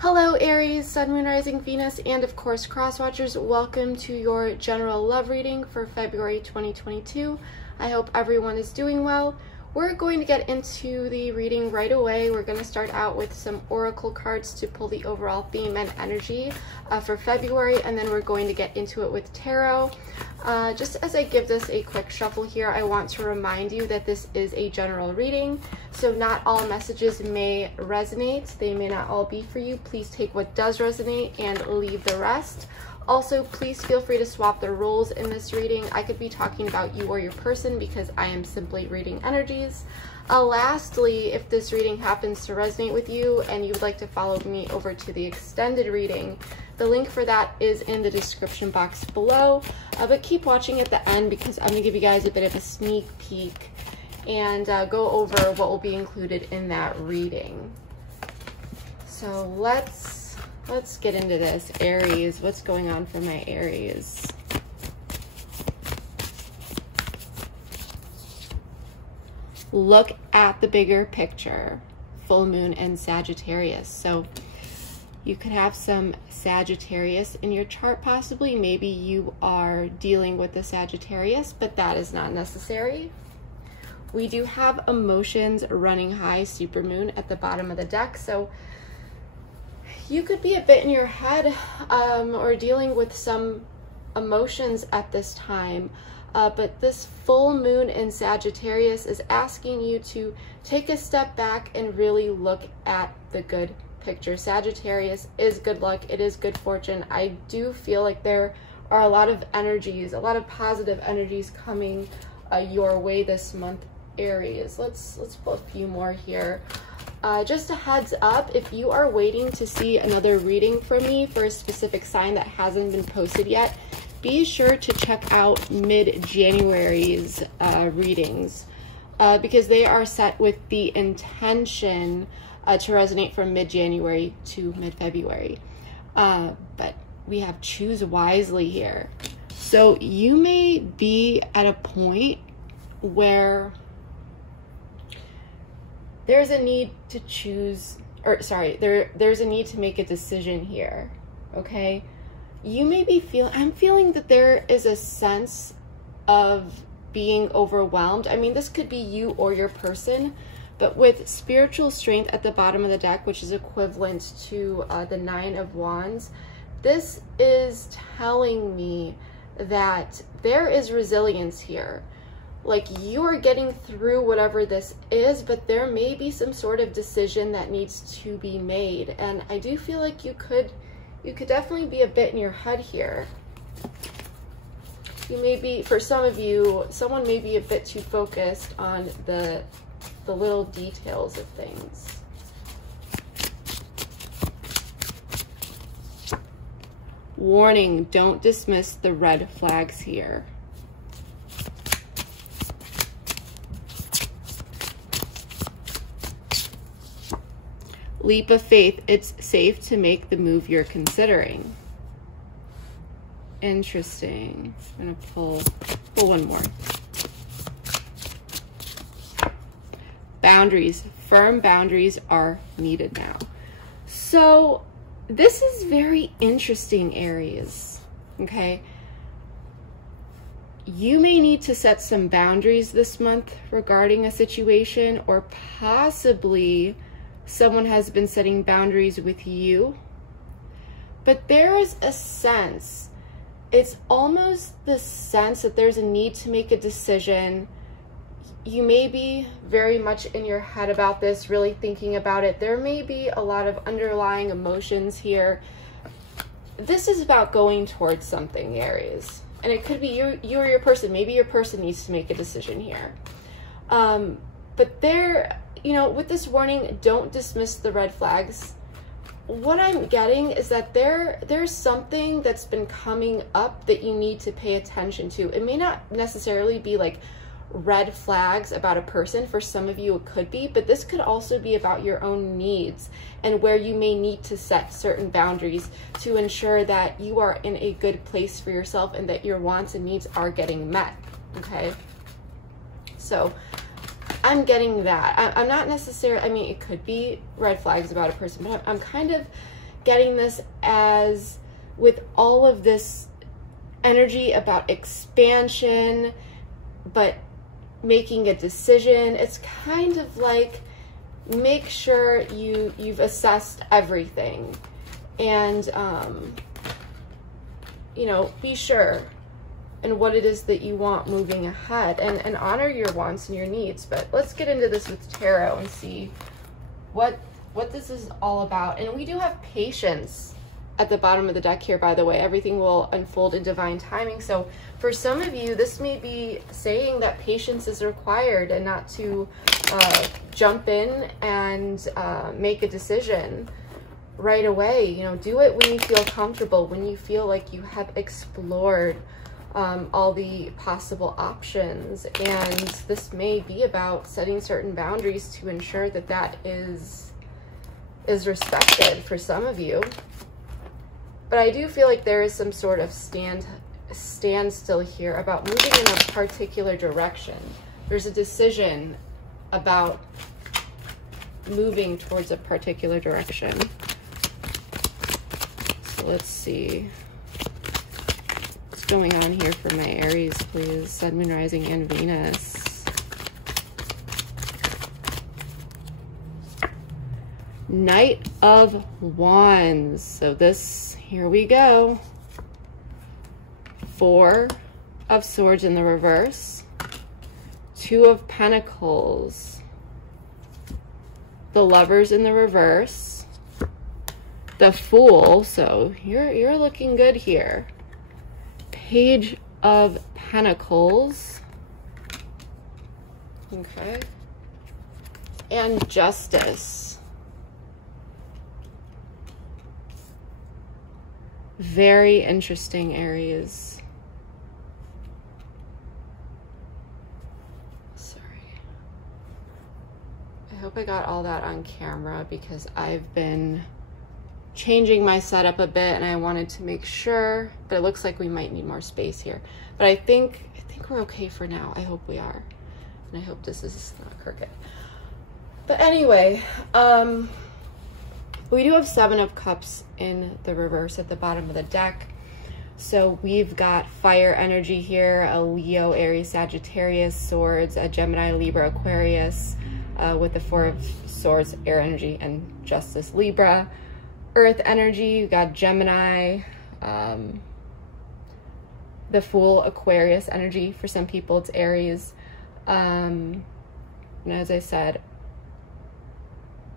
Hello Aries, Sun, Moon, Rising, Venus, and of course Crosswatchers. Welcome to your general love reading for February 2022. I hope everyone is doing well. We're going to get into the reading right away. We're going to start out with some oracle cards to pull the overall theme and energy for February, and then we're going to get into it with tarot. Just as I give this a quick shuffle here, I want to remind you that this is a general reading, so not all messages may resonate. They may not all be for you. Please take what does resonate and leave the rest. Also, please feel free to swap the roles in this reading. I could be talking about you or your person because I am simply reading energies. Lastly, if this reading happens to resonate with you and you would like to follow me over to the extended reading, the link for that is in the description box below. But keep watching at the end because I'm going to give you guys a bit of a sneak peek and go over what will be included in that reading. So let's get into this. Aries, what's going on for my Aries? Look at the bigger picture. Full moon and Sagittarius. So you could have some Sagittarius in your chart possibly. Maybe you are dealing with the Sagittarius, but that is not necessary. We do have emotions running high, supermoon at the bottom of the deck. So you could be a bit in your head or dealing with some emotions at this time. But this full moon in Sagittarius is asking you to take a step back and really look at the good picture. Sagittarius is good luck. It is good fortune. I do feel like there are a lot of energies, a lot of positive energies coming your way this month, Aries. Let's pull a few more here. Just a heads up, if you are waiting to see another reading from me for a specific sign that hasn't been posted yet, be sure to check out mid-January's readings because they are set with the intention to resonate from mid-January to mid-February. But we have choose wisely here. So you may be at a point where there's a need to choose, or sorry, there's a need to make a decision here, okay? You may be I'm feeling that there is a sense of being overwhelmed. I mean, this could be you or your person, but with spiritual strength at the bottom of the deck, which is equivalent to the Nine of Wands, this is telling me that there is resilience here. Like you are getting through whatever this is, but there may be some sort of decision that needs to be made. And I do feel like you could definitely be a bit in your head here. You may be, for some of you, someone may be a bit too focused on the little details of things. Warning, don't dismiss the red flags here. Leap of faith, it's safe to make the move you're considering. Interesting. I'm gonna pull one more. Boundaries, firm boundaries are needed now. So this is very interesting, Aries, okay? You may need to set some boundaries this month regarding a situation, or possibly someone has been setting boundaries with you, but there is a sense, it's almost the sense that there's a need to make a decision. You may be very much in your head about this, really thinking about it. There may be a lot of underlying emotions here. This is about going towards something, Aries, and it could be you or your person. Maybe your person needs to make a decision here. But there, you know, with this warning, don't dismiss the red flags. What I'm getting is that there's something that's been coming up that you need to pay attention to. It may not necessarily be like red flags about a person. For some of you it could be, but this could also be about your own needs and where you may need to set certain boundaries to ensure that you are in a good place for yourself and that your wants and needs are getting met, okay? So I'm getting that. I'm not necessarily, I mean, it could be red flags about a person, but I'm kind of getting this as with all of this energy about expansion, but making a decision. It's kind of like, make sure you've assessed everything, and you know, be sure and what it is that you want moving ahead, and honor your wants and your needs. But let's get into this with tarot and see what this is all about. And we do have patience at the bottom of the deck here, by the way. Everything will unfold in divine timing. So for some of you, this may be saying that patience is required, and not to jump in and make a decision right away. You know, do it when you feel comfortable, when you feel like you have explored all the possible options. And this may be about setting certain boundaries to ensure that that is respected for some of you. But I do feel like there is some sort of standstill here about moving in a particular direction. There's a decision about moving towards a particular direction. So let's see what's going on here for my Aries, please. Sun, Moon, Rising, and Venus. Knight of Wands. So this, here we go. Four of Swords in the reverse. Two of Pentacles. The Lovers in the reverse. The Fool. So you're looking good here. Page of Pentacles. Okay. And Justice. Very interesting, Aries. Sorry. I hope I got all that on camera, because I've been changing my setup a bit and I wanted to make sure, but it looks like we might need more space here. But I think we're okay for now. I hope we are. And I hope this is not crooked. But anyway, we do have Seven of Cups in the reverse at the bottom of the deck. So we've got fire energy here, a Leo, Aries, Sagittarius, Swords, a Gemini, Libra, Aquarius, with the Four of Swords, air energy, and Justice, Libra. Earth energy, you got Gemini, the Fool, Aquarius energy. For some people, it's Aries. And as I said,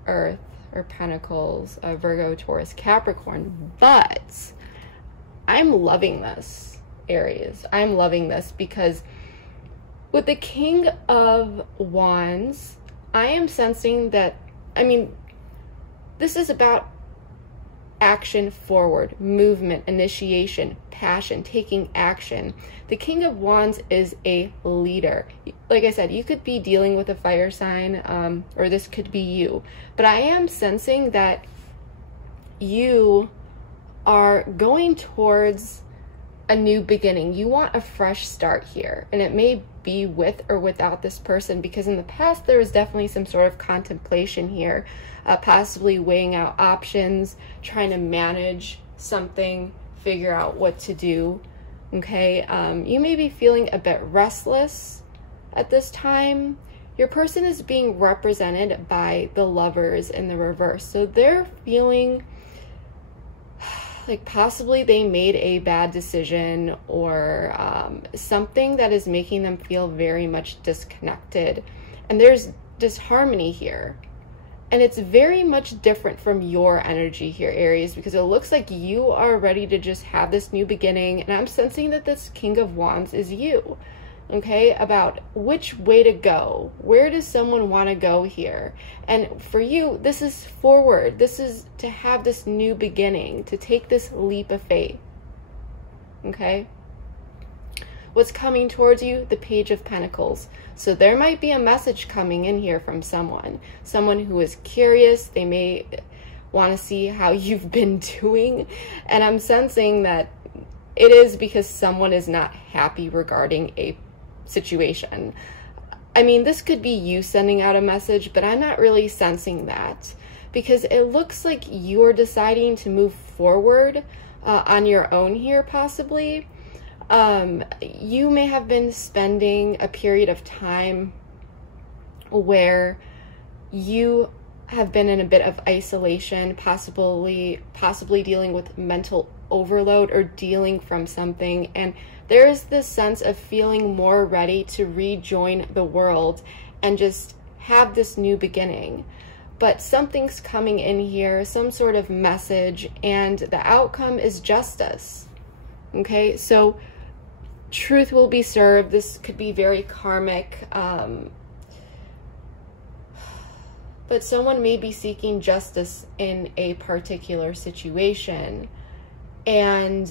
Earth, or Pentacles, Virgo, Taurus, Capricorn. But I'm loving this, Aries. I'm loving this because with the King of Wands, I am sensing that, I mean, this is about action forward, movement, initiation, passion, taking action. The King of Wands is a leader. Like I said, you could be dealing with a fire sign, or this could be you. But I am sensing that you are going towards a new beginning. You want a fresh start here. And it may be with or without this person, because in the past there was definitely some sort of contemplation here, possibly weighing out options, trying to manage something, figure out what to do. Okay, you may be feeling a bit restless at this time. Your person is being represented by the Lovers in the reverse. So they're feeling like possibly they made a bad decision, or something that is making them feel very much disconnected. And there's disharmony here. And it's very much different from your energy here, Aries, because it looks like you are ready to just have this new beginning. And I'm sensing that this King of Wands is you. Okay, about which way to go. Where does someone want to go here? And for you, this is forward. This is to have this new beginning, to take this leap of faith. Okay? What's coming towards you? The Page of Pentacles. So there might be a message coming in here from someone who is curious. They may want to see how you've been doing. And I'm sensing that it is because someone is not happy regarding a situation. I mean, this could be you sending out a message, but I'm not really sensing that, because it looks like you're deciding to move forward on your own here, possibly. You may have been spending a period of time where you have been in a bit of isolation, possibly dealing with mental overload or dealing from something, and there is this sense of feeling more ready to rejoin the world and just have this new beginning. But something's coming in here, some sort of message, and the outcome is justice. Okay, so truth will be served. This could be very karmic, but someone may be seeking justice in a particular situation. And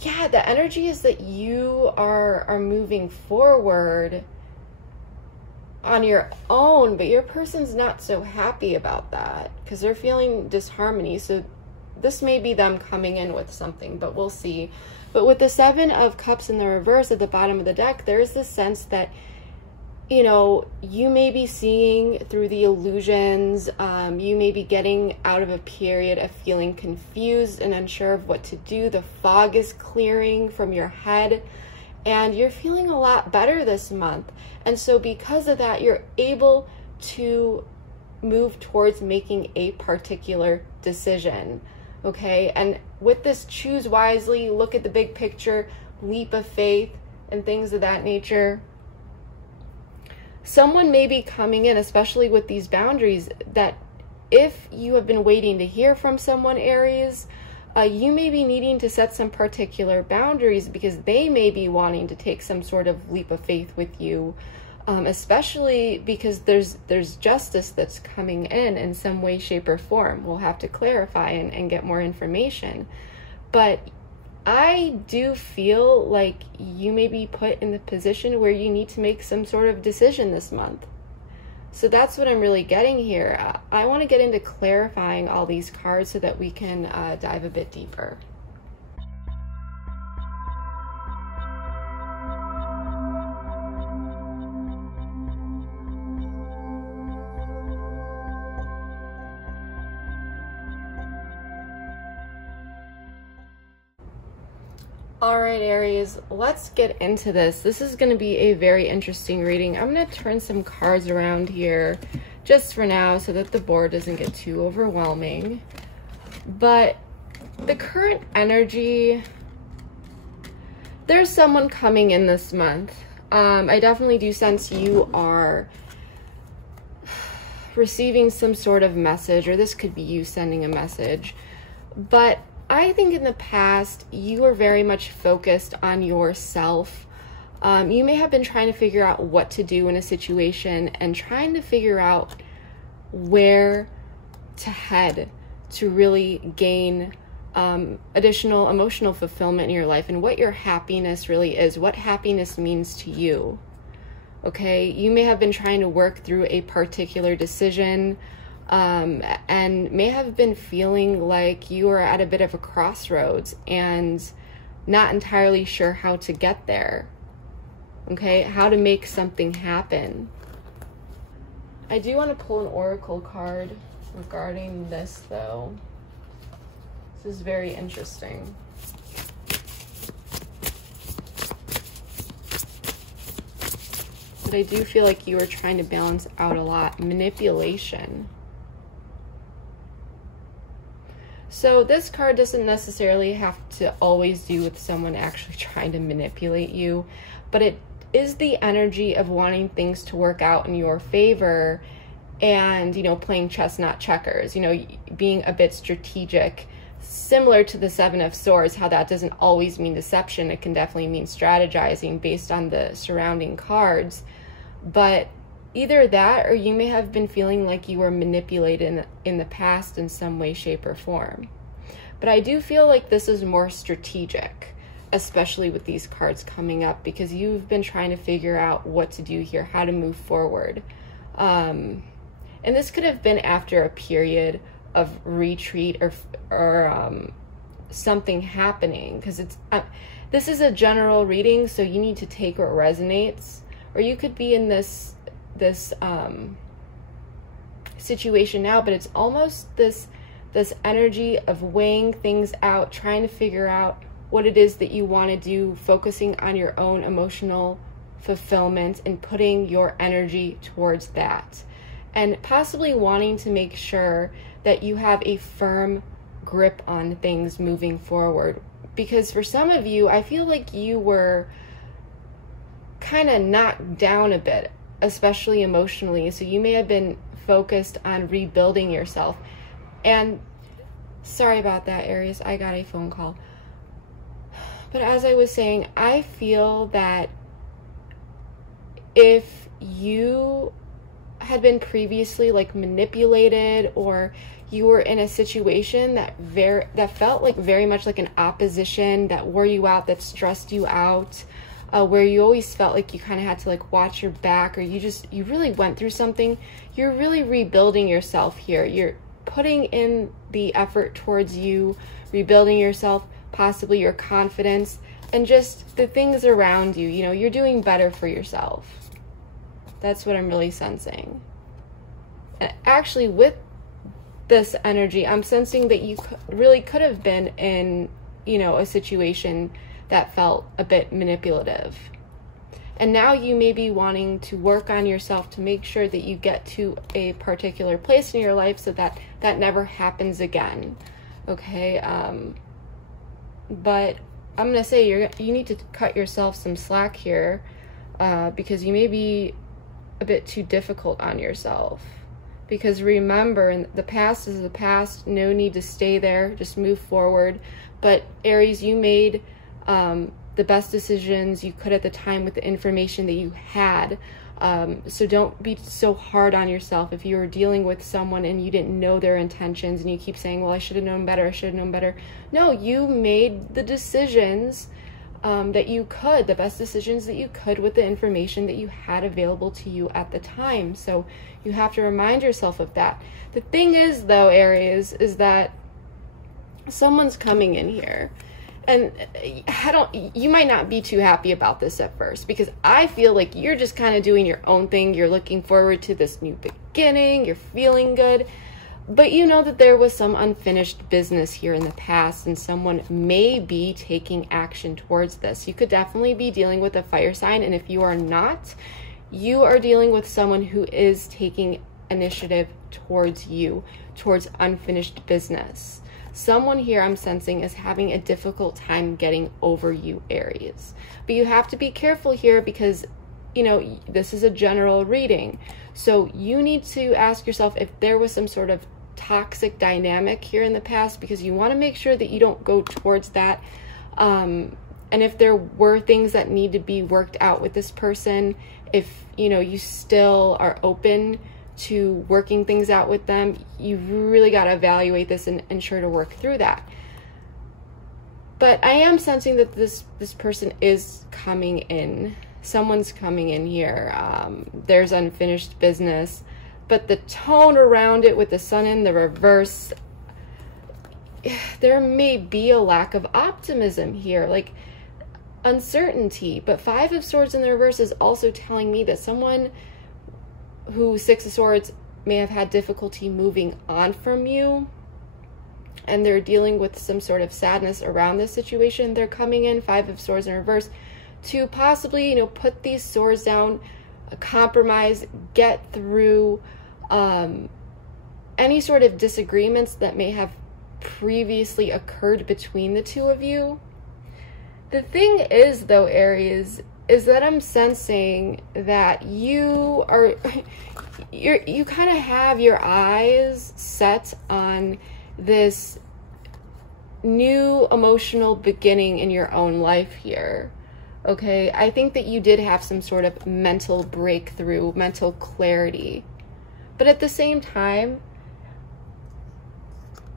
yeah, the energy is that you are moving forward on your own, but your person's not so happy about that because they're feeling disharmony. So this may be them coming in with something, but we'll see. But with the 7 of Cups in the reverse at the bottom of the deck, there's this sense that, you know, you may be seeing through the illusions. You may be getting out of a period of feeling confused and unsure of what to do. The fog is clearing from your head, and you're feeling a lot better this month. And so because of that, you're able to move towards making a particular decision. Okay, and with this, choose wisely, look at the big picture, leap of faith, and things of that nature. Someone may be coming in, especially with these boundaries, that if you have been waiting to hear from someone, Aries, you may be needing to set some particular boundaries because they may be wanting to take some sort of leap of faith with you, especially because there's justice that's coming in some way, shape, or form. We'll have to clarify and get more information. But I do feel like you may be put in the position where you need to make some sort of decision this month. So that's what I'm really getting here. I want to get into clarifying all these cards so that we can dive a bit deeper. All right, Aries, let's get into this. This is going to be a very interesting reading. I'm going to turn some cards around here just for now so that the board doesn't get too overwhelming. But the current energy, there's someone coming in this month. I definitely do sense you are receiving some sort of message, or this could be you sending a message. But I think in the past, you were very much focused on yourself. You may have been trying to figure out what to do in a situation and trying to figure out where to head to really gain additional emotional fulfillment in your life and what your happiness really is, what happiness means to you. Okay, you may have been trying to work through a particular decision, and may have been feeling like you are at a bit of a crossroads and not entirely sure how to get there. Okay, how to make something happen. I do want to pull an oracle card regarding this, though. This is very interesting. But I do feel like you are trying to balance out a lot. Manipulation. So this card doesn't necessarily have to always do with someone actually trying to manipulate you, but it is the energy of wanting things to work out in your favor and, you know, playing chess, not checkers, you know, being a bit strategic, similar to the 7 of Swords, how that doesn't always mean deception. It can definitely mean strategizing based on the surrounding cards. But either that, or you may have been feeling like you were manipulated in the past in some way, shape, or form. But I do feel like this is more strategic, especially with these cards coming up, because you've been trying to figure out what to do here, how to move forward. And this could have been after a period of retreat or something happening, because it's this is a general reading, so you need to take what resonates. Or you could be in this situation now, but it's almost this energy of weighing things out, trying to figure out what it is that you want to do, focusing on your own emotional fulfillment and putting your energy towards that, and possibly wanting to make sure that you have a firm grip on things moving forward. Because for some of you, I feel like you were kind of knocked down a bit, especially emotionally. So you may have been focused on rebuilding yourself. And sorry about that, Aries, I got a phone call. But as I was saying, I feel that if you had been previously like manipulated, or you were in a situation that felt like very much like an opposition, that wore you out, that stressed you out, where you always felt like you kind of had to like watch your back, or you really went through something, you're really rebuilding yourself here. You're putting in the effort towards you rebuilding yourself, possibly your confidence, and just the things around you. You know, you're doing better for yourself. That's what I'm really sensing. And actually, with this energy, I'm sensing that you really could have been in, you know, a situation that felt a bit manipulative. And now you may be wanting to work on yourself to make sure that you get to a particular place in your life so that that never happens again. Okay? But I'm going to say you need to cut yourself some slack here, because you may be a bit too difficult on yourself. Because remember, the past is the past. No need to stay there. Just move forward. But Aries, you made the best decisions you could at the time with the information that you had. So don't be so hard on yourself. If you're dealing with someone and you didn't know their intentions and you keep saying, well, I should have known better, I should have known better. No, you made the decisions that you could, the best decisions that you could with the information that you had available to you at the time. So you have to remind yourself of that. The thing is, though, Aries, is that someone's coming in here. And you might not be too happy about this at first, because I feel like you're just kind of doing your own thing. You're looking forward to this new beginning. You're feeling good. But you know that there was some unfinished business here in the past, and someone may be taking action towards this. You could definitely be dealing with a fire sign, and if you are not, you are dealing with someone who is taking initiative towards you, towards unfinished business. Someone here I'm sensing is having a difficult time getting over you, Aries. But you have to be careful here because, you know, this is a general reading. So you need to ask yourself if there was some sort of toxic dynamic here in the past, because you want to make sure that you don't go towards that. And if there were things that need to be worked out with this person, if, you know, you still are open to working things out with them, you really got to evaluate this and ensure to work through that. But I am sensing that this person is coming in. Someone's coming in here. There's unfinished business, but the tone around it with the sun in the reverse, there may be a lack of optimism here, like uncertainty. But Five of Swords in the reverse is also telling me that someone who Six of Swords may have had difficulty moving on from you, and they're dealing with some sort of sadness around this situation. They're coming in, Five of Swords in reverse, to possibly, you know, put these swords down, compromise, get through any sort of disagreements that may have previously occurred between the two of you. The thing is, though, Aries, is that I'm sensing that you kind of have your eyes set on this new emotional beginning in your own life here. Okay, I think that you did have some sort of mental breakthrough, mental clarity. But at the same time,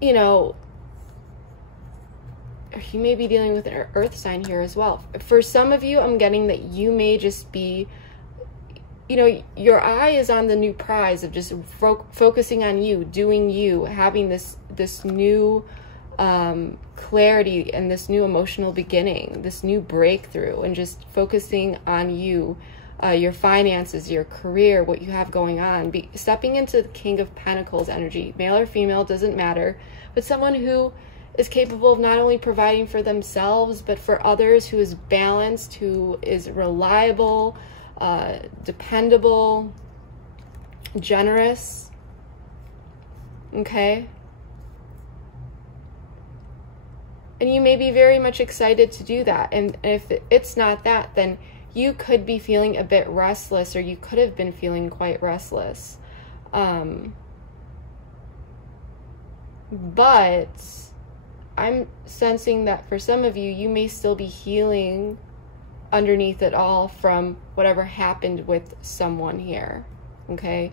you know, you may be dealing with an earth sign here as well. For some of you, I'm getting that you may just be, you know, your eye is on the new prize of just focusing on you, doing you, having this new clarity and this new emotional beginning, this new breakthrough, and just focusing on you, your finances, your career, what you have going on. Stepping into the King of Pentacles energy, male or female, doesn't matter, but someone who is capable of not only providing for themselves, but for others, who is balanced, who is reliable, dependable, generous. Okay? And you may be very much excited to do that. And if it's not that, then you could be feeling a bit restless, or you could have been feeling quite restless. But I'm sensing that for some of you, you may still be healing underneath it all from whatever happened with someone here. Okay?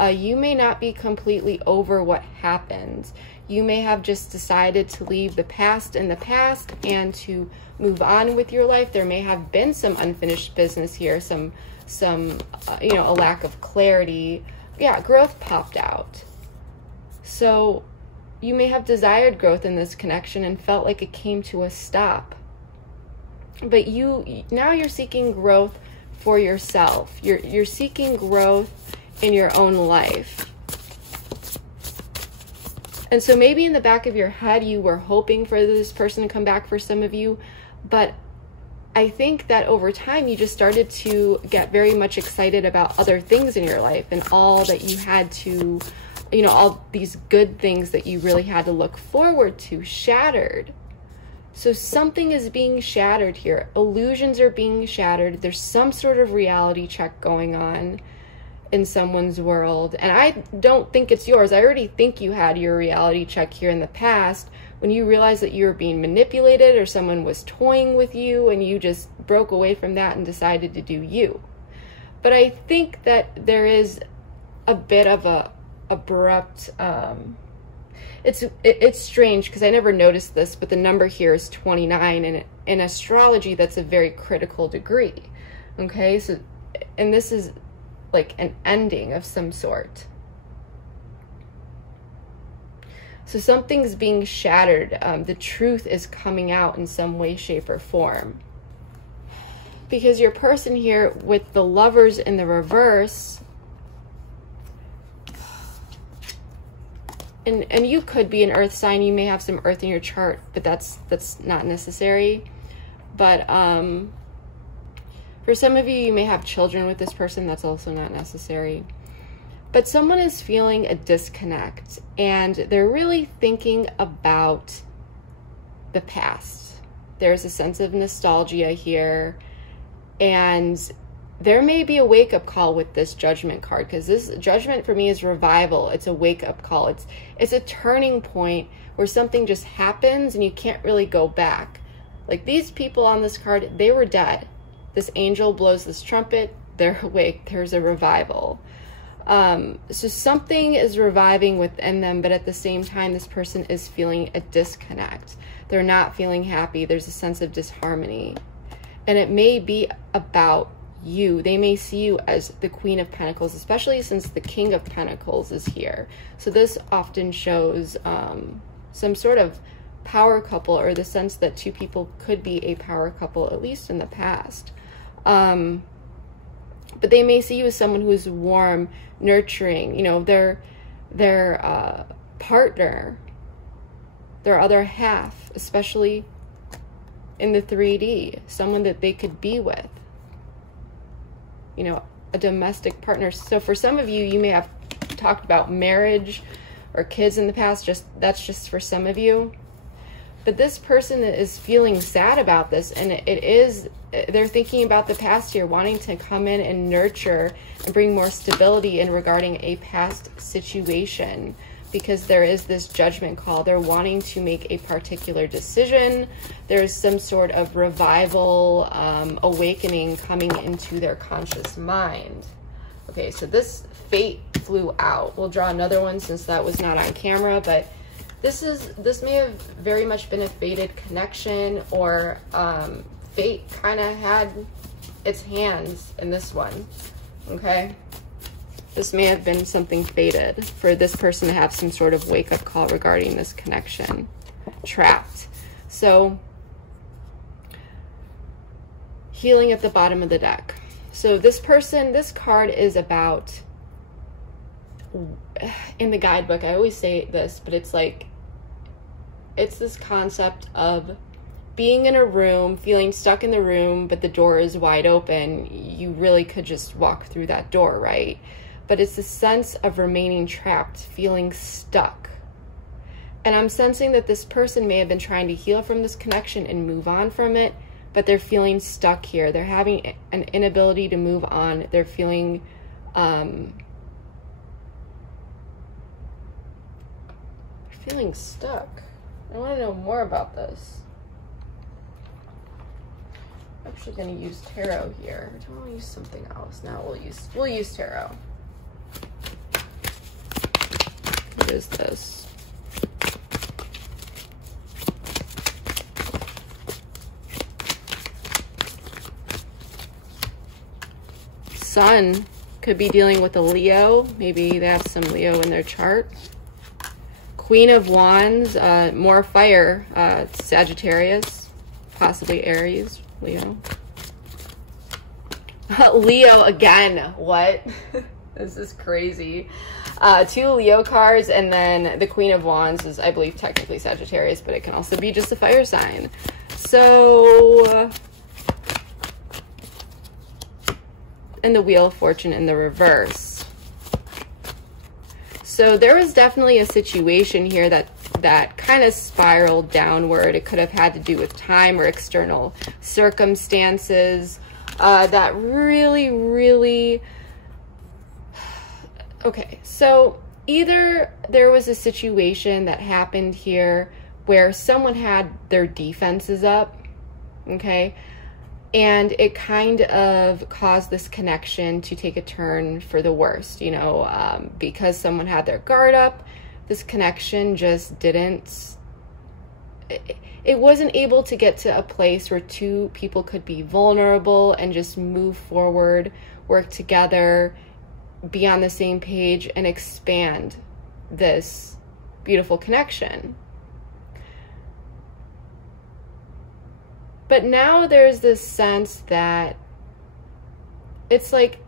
You may not be completely over what happened. You may have just decided to leave the past in the past and to move on with your life. There may have been some unfinished business here, some you know, a lack of clarity. Yeah, growth popped out. So you may have desired growth in this connection and felt like it came to a stop. But now you're seeking growth for yourself. You're seeking growth in your own life. And so maybe in the back of your head, you were hoping for this person to come back for some of you, but I think that over time, you just started to get very much excited about other things in your life, and all that you had to, you know, all these good things that you really had to look forward to shattered. So something is being shattered here. Illusions are being shattered. There's some sort of reality check going on in someone's world, and I don't think it's yours. I already think you had your reality check here in the past when you realized that you were being manipulated, or someone was toying with you, and you just broke away from that and decided to do you. But I think that there is a bit of a abrupt it's strange because I never noticed this, but the number here is 29, and in astrology that's a very critical degree. Okay, so, and this is like an ending of some sort. So something's being shattered. The truth is coming out in some way, shape, or form. Because your person here with the Lovers in the reverse, and you could be an earth sign, you may have some earth in your chart, but that's not necessary. But for some of you, you may have children with this person. That's also not necessary. But someone is feeling a disconnect, and they're really thinking about the past. There's a sense of nostalgia here, and there may be a wake-up call with this Judgment card, because this Judgment for me is revival. It's a wake-up call. It's a turning point where something just happens and you can't really go back. Like these people on this card, they were dead. This angel blows this trumpet, they're awake, there's a revival. So something is reviving within them, but at the same time, this person is feeling a disconnect. They're not feeling happy. There's a sense of disharmony. And it may be about you. They may see you as the Queen of Pentacles, especially since the King of Pentacles is here. So this often shows some sort of power couple, or the sense that two people could be a power couple, at least in the past. But they may see you as someone who's warm, nurturing, you know, their partner, their other half, especially in the 3D, someone that they could be with, you know, a domestic partner. So for some of you, you may have talked about marriage or kids in the past. That's just for some of you. But this person is feeling sad about this, and they're thinking about the past here, wanting to come in and nurture and bring more stability in regarding a past situation, because there is this Judgment call. They're wanting to make a particular decision. There's some sort of revival, awakening coming into their conscious mind. Okay, so this Fate flew out. We'll draw another one since that was not on camera, but this may have very much been a fated connection, or fate kind of had its hands in this one. Okay, this may have been something fated for this person to have some sort of wake-up call regarding this connection. Trapped. So healing at the bottom of the deck. So this person, this card is about, in the guidebook, I always say this, but it's like, it's this concept of being in a room, feeling stuck in the room, but the door is wide open. You really could just walk through that door, right? But it's the sense of remaining trapped, feeling stuck. And I'm sensing that this person may have been trying to heal from this connection and move on from it, but they're feeling stuck here. They're having an inability to move on. They're feeling stuck. I want to know more about this. I'm actually going to use tarot here. I don't want to use something else. Now we'll use tarot. What is this? Sun could be dealing with a Leo. Maybe they have some Leo in their chart. Queen of Wands, more fire, Sagittarius, possibly Aries, Leo. Leo again, what? This is crazy. 2 Leo cards, and then the Queen of Wands is, I believe, technically Sagittarius, but it can also be just a fire sign. So, and the Wheel of Fortune in the reverse. So there was definitely a situation here that kind of spiraled downward. It could have had to do with time or external circumstances that really... Okay, so either there was a situation that happened here where someone had their defenses up, okay, and it kind of caused this connection to take a turn for the worst, you know, because someone had their guard up, this connection just didn't, it wasn't able to get to a place where 2 people could be vulnerable and just move forward, work together, be on the same page, and expand this beautiful connection. But now there's this sense that it's like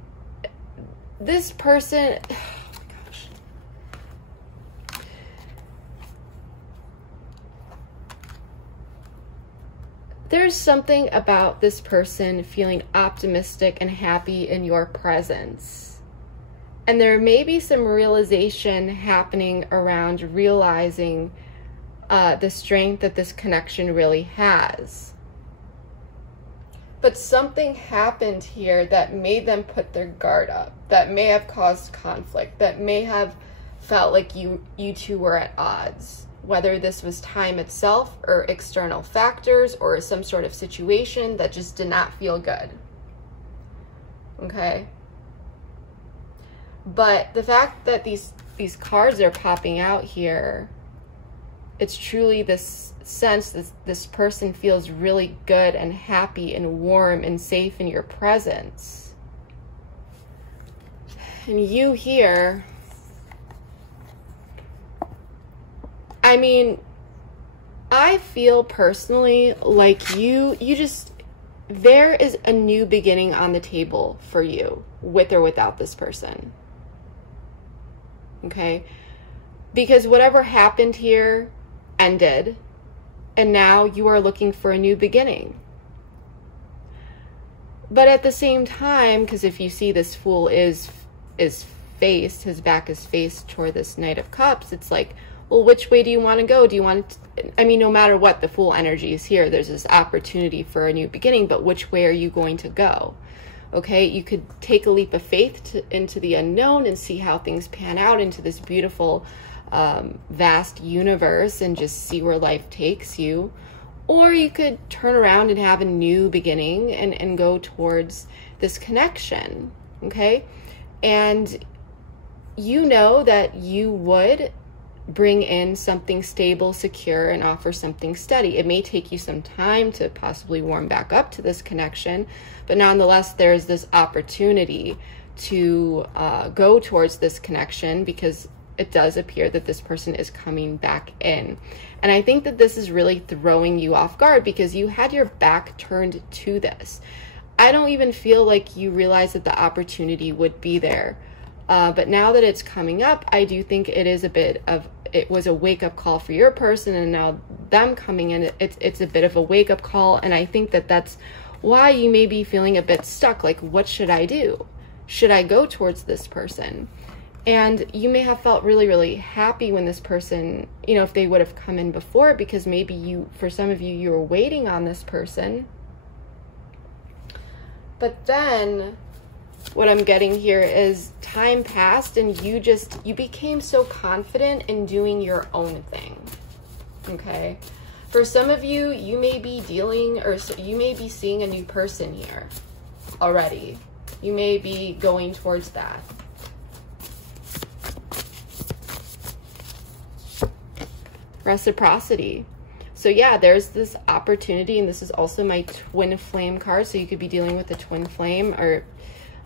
this person, oh my gosh. There's something about this person feeling optimistic and happy in your presence. And there may be some realization happening around realizing the strength that this connection really has. But something happened here that made them put their guard up, that may have caused conflict, that may have felt like you two were at odds, whether this was time itself or external factors or some sort of situation that just did not feel good. Okay? But the fact that these cards are popping out here, it's truly this sense that this person feels really good and happy and warm and safe in your presence. And you here, I mean, I feel personally like you just, there is a new beginning on the table for you, with or without this person. Okay? Because whatever happened here ended, and now you are looking for a new beginning. But at the same time, because if you see this Fool is faced, his back is faced toward this Knight of Cups, it's like, well, which way do you want to go? Do you want to, I mean, no matter what, the Fool energy is here. There's this opportunity for a new beginning, but which way are you going to go? Okay, you could take a leap of faith into the unknown and see how things pan out into this beautiful, vast universe and just see where life takes you. Or you could turn around and have a new beginning and go towards this connection, okay? And you know that you would bring in something stable, secure, and offer something steady. It may take you some time to possibly warm back up to this connection, but nonetheless, there's this opportunity to go towards this connection because it does appear that this person is coming back in. And I think that this is really throwing you off guard because you had your back turned to this. I don't even feel like you realize that the opportunity would be there. But now that it's coming up, I do think it is a bit of, it was a wake-up call for your person, and now them coming in, it's a bit of a wake-up call. And I think that that's why you may be feeling a bit stuck. Like, what should I do? Should I go towards this person? And you may have felt really, really happy when this person, you know, if they would have come in before, because maybe you, for some of you, you were waiting on this person. But then what I'm getting here is time passed and you became so confident in doing your own thing. Okay. For some of you, you may be dealing, or you may be seeing a new person here already. You may be going towards that. Reciprocity. So yeah, there's this opportunity, and this is also my twin flame card. So you could be dealing with a twin flame, or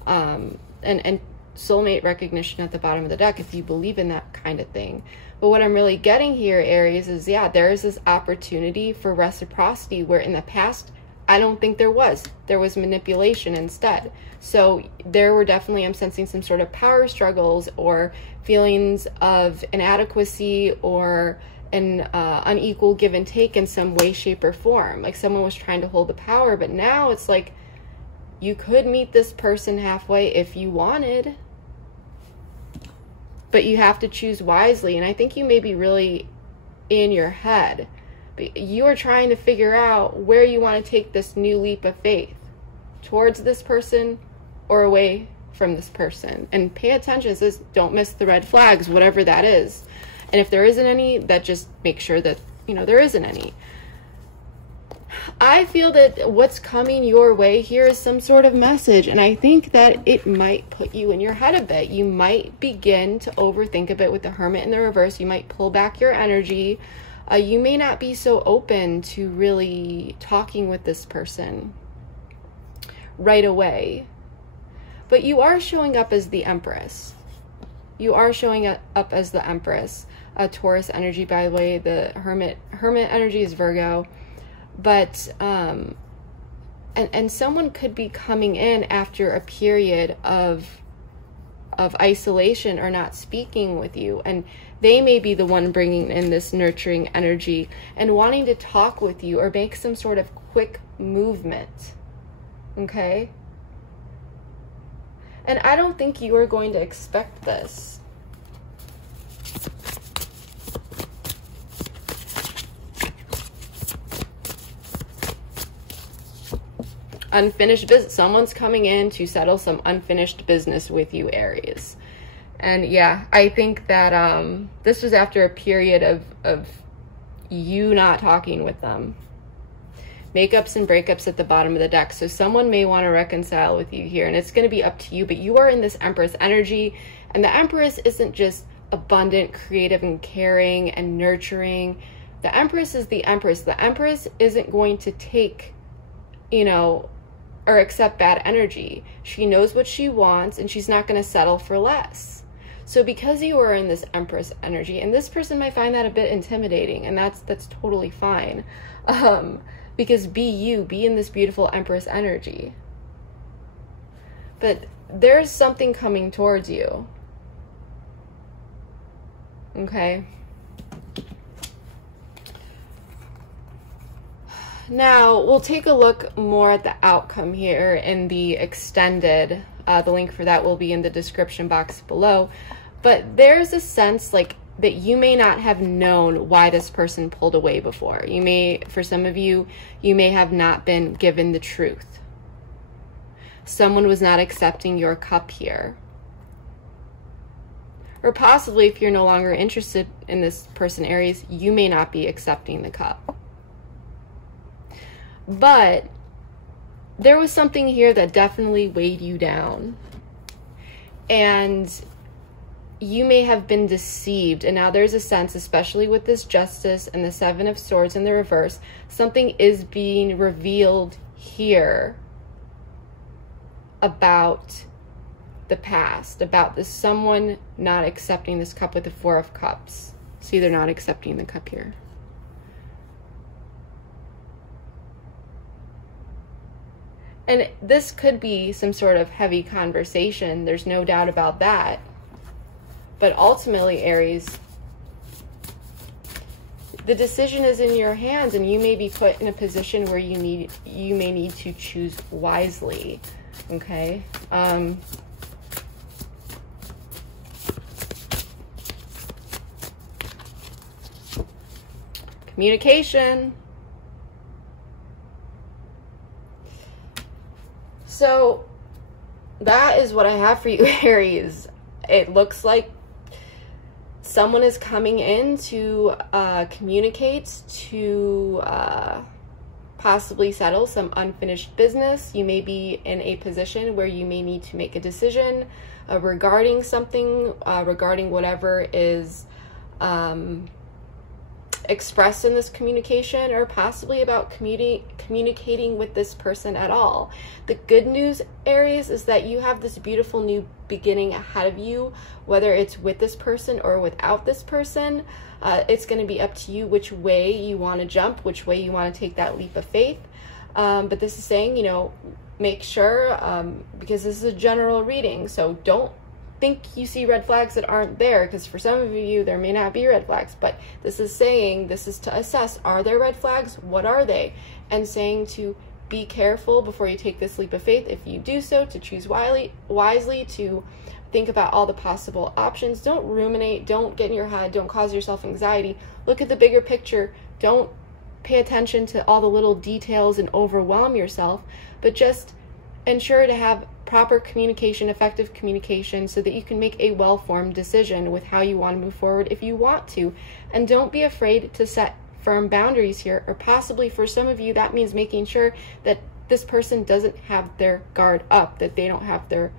and soulmate recognition at the bottom of the deck if you believe in that kind of thing. But what I'm really getting here, Aries, is yeah, there is this opportunity for reciprocity where in the past, I don't think there was. There was manipulation instead. So there were definitely, I'm sensing some sort of power struggles or feelings of inadequacy or an unequal give and take in some way, shape, or form. Like someone was trying to hold the power, but now it's like you could meet this person halfway if you wanted, but you have to choose wisely. And I think you may be really in your head. You are trying to figure out where you want to take this new leap of faith, towards this person or away from this person. And pay attention to this. Don't miss the red flags, whatever that is. And if there isn't any, that just make sure that, you know, there isn't any. I feel that what's coming your way here is some sort of message. And I think that it might put you in your head a bit. You might begin to overthink a bit with the Hermit in the reverse. You might pull back your energy. You may not be so open to really talking with this person right away. But you are showing up as the Empress. You are showing up as the Empress. Taurus energy, by the way. The Hermit energy is Virgo. But and someone could be coming in after a period of isolation or not speaking with you, and they may be the one bringing in this nurturing energy and wanting to talk with you or make some sort of quick movement. Okay? And I don't think you are going to expect this. Unfinished business. Someone's coming in to settle some unfinished business with you, Aries. And yeah, I think that this was after a period of you not talking with them. Makeups and breakups at the bottom of the deck. So someone may want to reconcile with you here, and it's going to be up to you. But you are in this Empress energy, and the Empress isn't just abundant, creative, and caring and nurturing. The Empress is the Empress. The Empress isn't going to take, you know, or accept bad energy. She knows what she wants, and she's not going to settle for less. So because you are in this Empress energy, and this person might find that a bit intimidating, and that's totally fine. Because be in this beautiful Empress energy. But there's something coming towards you. Okay? Now, we'll take a look more at the outcome here in the extended. The link for that will be in the description box below. But there's a sense like that you may not have known why this person pulled away before. You may, for some of you, you may have not been given the truth. Someone was not accepting your cup here. Or possibly, if you're no longer interested in this person, Aries, you may not be accepting the cup. But there was something here that definitely weighed you down. And you may have been deceived. And now there's a sense, especially with this Justice and the Seven of Swords in the reverse, something is being revealed here about the past, about this someone not accepting this cup with the Four of Cups. See, they're not accepting the cup here. And this could be some sort of heavy conversation. There's no doubt about that. But ultimately, Aries, the decision is in your hands, and you may be put in a position where you may need to choose wisely. Okay? Communication. So that is what I have for you, Aries. It looks like someone is coming in to communicate, to possibly settle some unfinished business. You may be in a position where you may need to make a decision regarding something, regarding whatever is expressed in this communication, or possibly about communicating with this person at all. The good news, Aries, is that you have this beautiful new beginning ahead of you, whether it's with this person or without this person. It's going to be up to you which way you want to jump, which way you want to take that leap of faith. But this is saying, you know, make sure, because this is a general reading, so don't think you see red flags that aren't there, because for some of you there may not be red flags, but this is saying, this is to assess, are there red flags, what are they, and saying to be careful before you take this leap of faith. If you do so, to choose wisely, to think about all the possible options. Don't ruminate, don't get in your head, don't cause yourself anxiety. Look at the bigger picture. Don't pay attention to all the little details and overwhelm yourself, but just ensure to have proper communication, effective communication, so that you can make a well-formed decision with how you want to move forward if you want to. And don't be afraid to set firm boundaries here, or possibly for some of you that means making sure that this person doesn't have their guard up, that they don't have their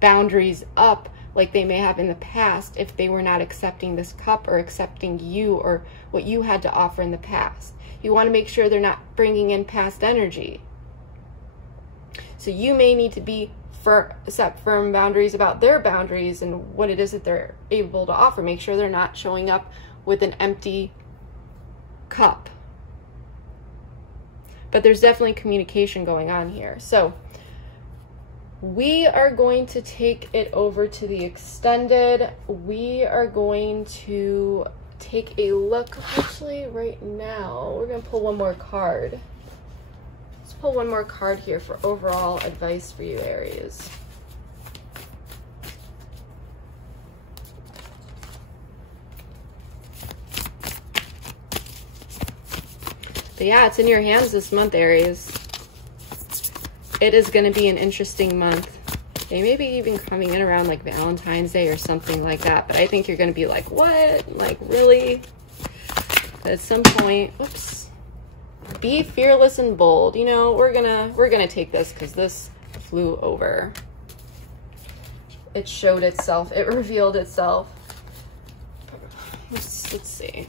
boundaries up like they may have in the past if they were not accepting this cup or accepting you or what you had to offer in the past. You want to make sure they're not bringing in past energy. So you may need to set firm boundaries about their boundaries and what it is that they're able to offer. Make sure they're not showing up with an empty cup. But there's definitely communication going on here. So we are going to take it over to the extended. We are going to take a look. Actually, right now, we're going to pull one more card. Let's pull one more card here for overall advice for you, Aries. But yeah, it's in your hands this month, Aries. It is going to be an interesting month. They may be even coming in around like Valentine's Day or something like that. But I think you're going to be like, what? Like, really? But at some point, whoops. Be fearless and bold. You know, we're gonna take this because this flew over. It showed itself. It revealed itself. Let's see.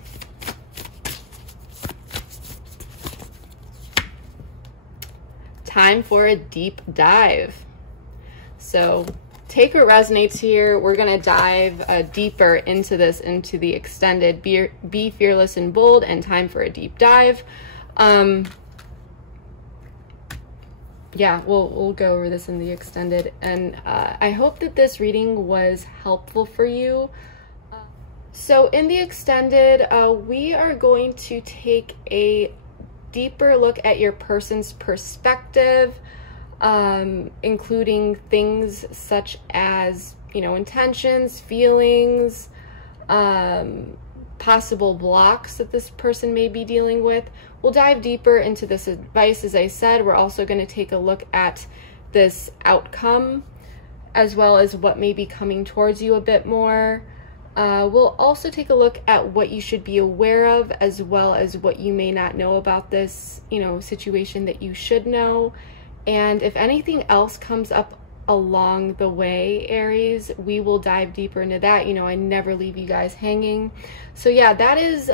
Time for a deep dive. So take what resonates here. We're going to dive deeper into this, into the extended. Be fearless and bold, and time for a deep dive. Yeah, we'll go over this in the extended. And I hope that this reading was helpful for you. So in the extended, we are going to take a deeper look at your person's perspective, including things such as, you know, intentions, feelings, possible blocks that this person may be dealing with. We'll dive deeper into this advice. As I said, we're also going to take a look at this outcome, as well as what may be coming towards you a bit more. We'll also take a look at what you should be aware of, as well as what you may not know about this, you know, situation that you should know. And if anything else comes up along the way, Aries, we will dive deeper into that. You know, I never leave you guys hanging. So yeah, that is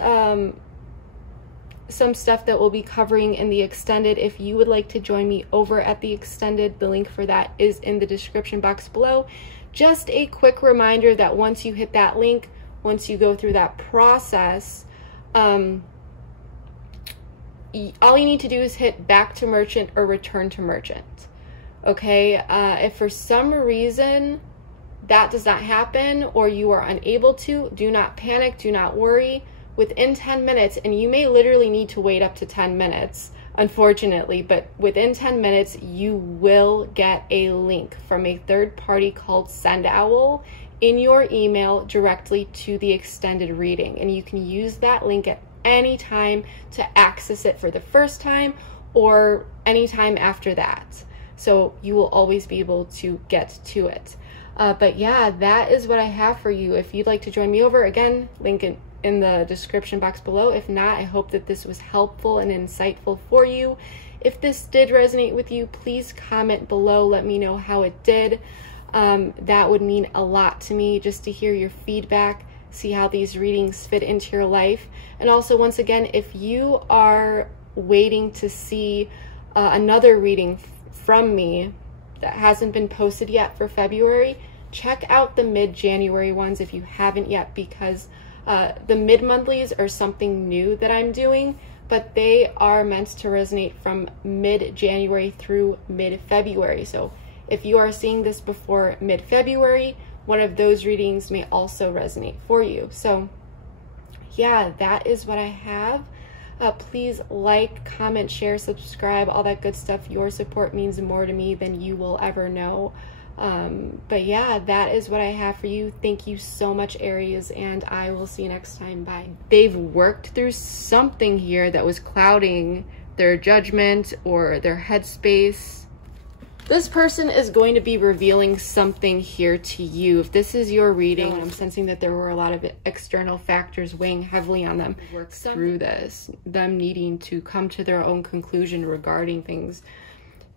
some stuff that we'll be covering in the extended. If you would like to join me over at the extended, the link for that is in the description box below. Just a quick reminder that once you hit that link, once you go through that process, all you need to do is hit back to merchant or return to merchant. Okay, if for some reason that does not happen or you are unable to, do not panic, do not worry. Within 10 minutes, and you may literally need to wait up to 10 minutes, unfortunately, but within 10 minutes, you will get a link from a third party called SendOwl in your email directly to the extended reading. And you can use that link at any time to access it for the first time or any time after that. So you will always be able to get to it. But yeah, that is what I have for you. If you'd like to join me over, again, link in the description box below. If not, I hope that this was helpful and insightful for you. If this did resonate with you, please comment below. Let me know how it did. That would mean a lot to me, just to hear your feedback, see how these readings fit into your life. And also, once again, if you are waiting to see another reading from me that hasn't been posted yet for February, check out the mid-January ones if you haven't yet, because the mid-monthlies are something new that I'm doing, but they are meant to resonate from mid-January through mid-February. So if you are seeing this before mid-February, one of those readings may also resonate for you. So yeah, that is what I have. Please like, comment, share, subscribe, all that good stuff. Your support means more to me than you will ever know. But yeah, that is what I have for you. Thank you so much, Aries, and I will see you next time. Bye. They've worked through something here that was clouding their judgment or their headspace. This person is going to be revealing something here to you. If this is your reading, I'm sensing that there were a lot of external factors weighing heavily on them. Work through this, them needing to come to their own conclusion regarding things.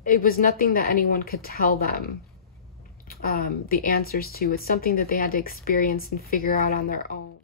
It was nothing that anyone could tell them the answers to. It's something that they had to experience and figure out on their own.